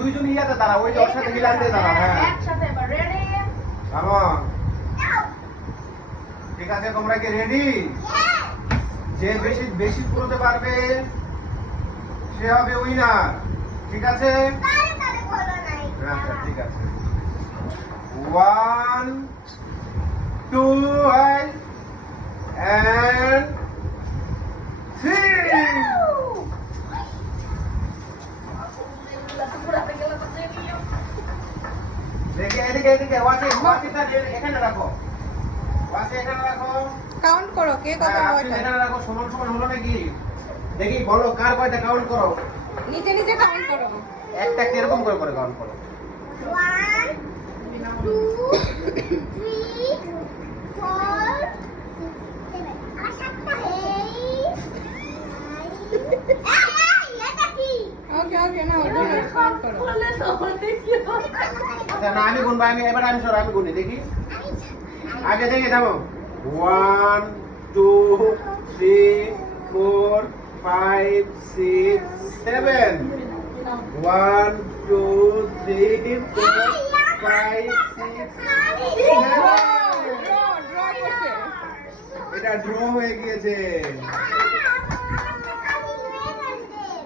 দুইজন ইয়াতে দাঁড়া, ওই যে ওর সাথে মিলান দিয়ে দাঁড়া। হ্যাঁ একসাথে এবার রেডি কেমন? ঠিক আছে, তোমরা কি রেডি? যে বেশি বেশি পুরোতে পারবে সে হবে উইনার। ঠিক আছে, আচ্ছা ঠিক আছে। 1 2 and 3 দেখে এদিকে এদিকে ওয়াচিটা এখানে রাখো, ওয়াচি এখানে রাখো। কাউন্ট করো কে কত হ্যাঁ, পয়েন্ট এখানে রাখো। সমান সমান হলো নাকি দেখি, বলো কার কয়টা কাউন্ট করো। নিচে নিচে কাউন্ট করো। একটা কিরকম করে করে কাউন্ট করো। 1 2 3 4 7 আর সাতটা এটা কি? ওকে ওকে নাও তুমি কাউন্ট করো। বলে তো দেখি আচ্ছা, না আমি গুনবো, এবার আমি সর, আমি গুনি দেখি। আগে দেখে যাবো। 1 2 3 4 5 6 7 1 2 3 4 5 6 ড্র করছে। এটা ড্র হয়ে গিয়েছে।